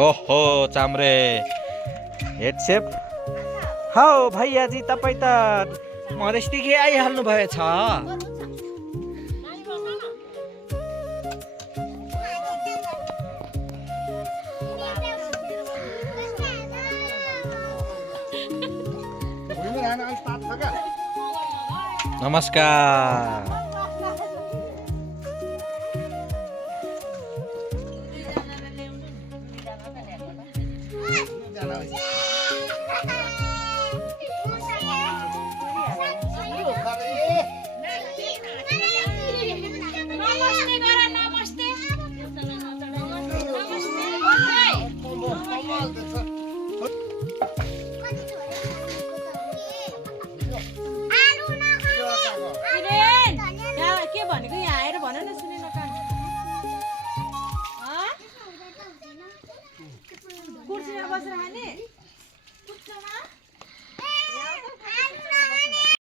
ओहो चाम्रे head safe हौ भैयाजी तपाईँ त मधेसदेखि आइहाल्नु भएछ। नमस्कार। के भनेको यहाँ आएर भन न सुनेन कान कुर्सीमा बसेर खाने